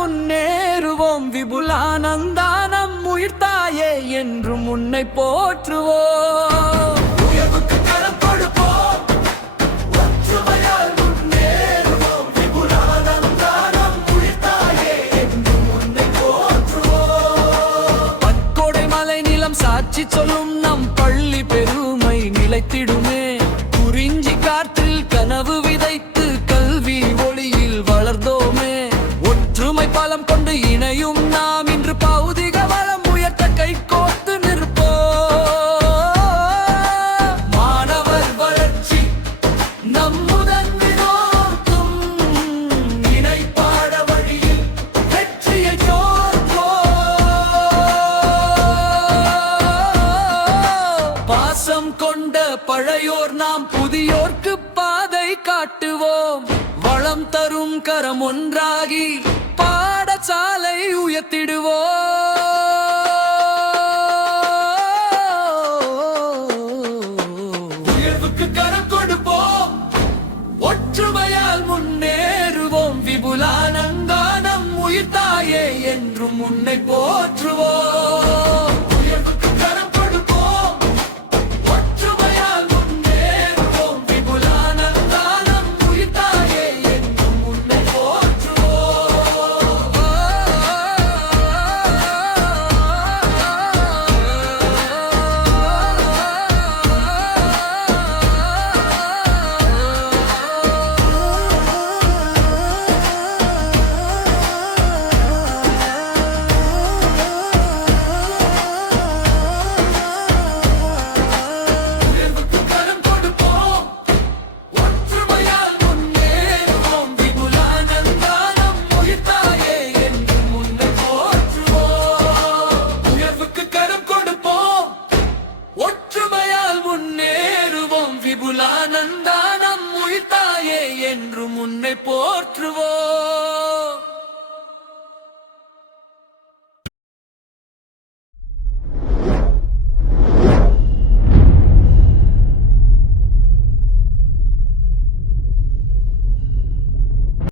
முன்னேறுவோம். விபுலானந்தானம் உயிர்த்தாயே என்றும் உன்னை போற்றுவோம். உயர்வுக்கு கரம் கொடுப்போம், ஒற்றுமையால் முன்னேறுவோம். விபுலானந்தானம் உயிர்த்தாயே என்றும் உன்னை போற்றுவோம். பற்கொடை மலை நிலம் சாட்சி சொல்லும் நம் பள்ளி பெருமை நிலைத்திடுமே. குறிஞ்சி காற்றில் கனவு விதைத்து கல்வி ஒளியில் வளர்ந்தோமே. ஒற்றுமை பலம் கொண்டு இணையும் நாம் இன்று பௌதிக வளம் உயர்த்த கை கோர்த்து நிற்போம். மாணவர் வளர்ச்சி நம் முதன்மையோர்க்கும் இணைப்பாட வழியில் வெற்றியை ஜோர்ப்போம். பாசம் கொண்ட பழையோர் நாம் புதியோர்க்கு பாதை காட்டுவோம். வளம் தரும் கரம் ஒன்றாகி பாடசாலை உயர்த்திடுவோம். உயர்வுக்கு கரம் கொடுப்போம், ஒற்றுமையால் முன்னேறுவோம். விபுலானந்தானம் உயிர்த்தாயே என்றும் உன்னை போற்றுவோம். உயர்வுக்கு கரம் கொடுப்போம், ஒற்றுமையால் முன்னேறுவோம். விபுலானந்தானம் உயிர்த்தாயே என்றும் உன்னை போற்றுவோம். உயர்வுக்கு கரம் கொடுப்போம், ஒற்றுமையால் முன்னேறுவோம். விபுலானந்தானம் உயிர்த்தாயே என்றும் உன்னை போற்றுவோம். உயர்வுக்கு கரம் கொடுப்போம், ஒற்றுமையால் முன்னேறுவோம். விபுலானந்தானம் உயிர்த்தாயே என்றும் உன்னை போற்றுவோம்.